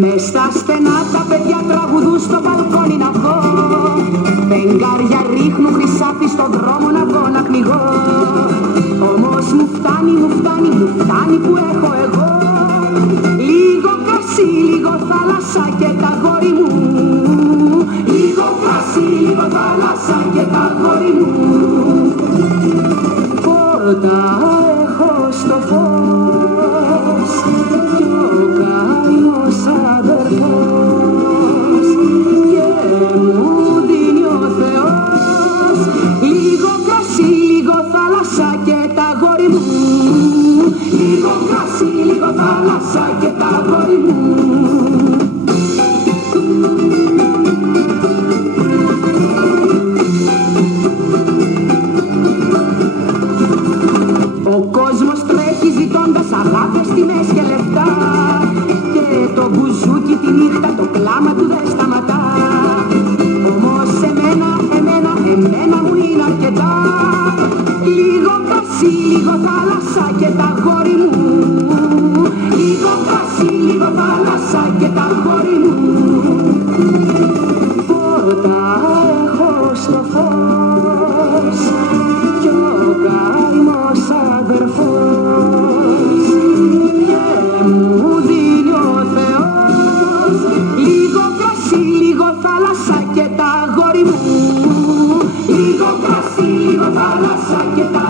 Μες στα στενά τα παιδιά τραγουδούν στο μπαλκόνι να βγω. Φεγγάρια ρίχνουν χρυσάφι στον δρόμο να βγω να πνιγώ. Όμως μου φτάνει, μου φτάνει, μου φτάνει που έχω εγώ. Λίγο κρασί, λίγο θάλασσα και τα γόρι μου. Λίγο κρασί, λίγο θάλασσα και τα γόρι μου. Πόρτα έχω στο φως κι ο καημός αδερφός και μου δίνει ο Θεός λίγο κρασί, λίγο θάλασσα και τα γόρι μου. Λίγο κρασί, λίγο θάλασσα και τα γόρι μου. Ο κόσμος τρέχει ζητώντας αγάπες, τιμές και λεφτά και το μπουζούκι τη νύχτα το κλάμα του δεν σταματά. Όμως εμένα μου είναι αρκετά. Λίγο κρασί, λίγο θάλασσα και τα γόρι μου. Λίγο κρασί, λίγο θάλασσα και τα γόρι μου. Πόρτα έχω στο φως κι ο καημός αδερφός και μου δίνει ο Θεός λίγο κρασί, λίγο θάλασσα και τα γόρι μου. Λίγο κρασί, λίγο θάλασσα και τα